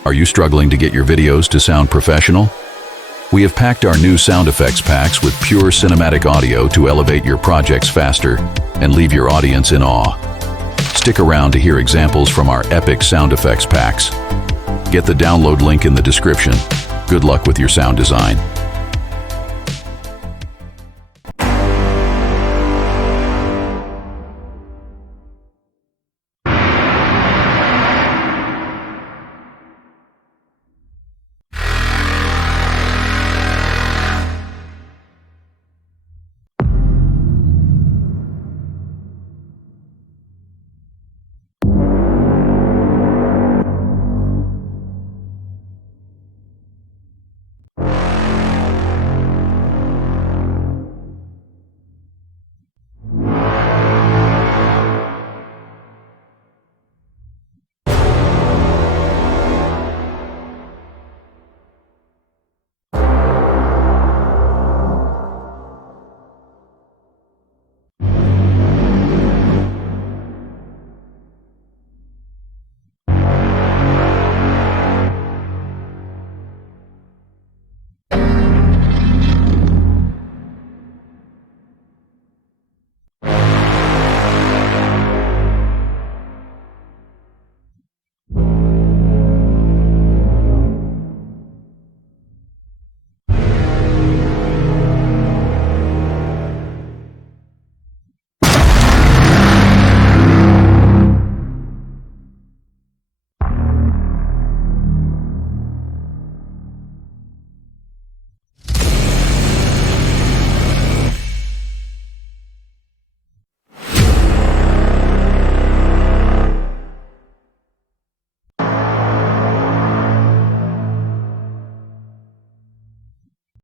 Are you struggling to get your videos to sound professional? We have packed our new sound effects packs with pure cinematic audio to elevate your projects faster and leave your audience in awe. Stick around to hear examples from our epic sound effects packs. Get the download link in the description. Good luck with your sound design.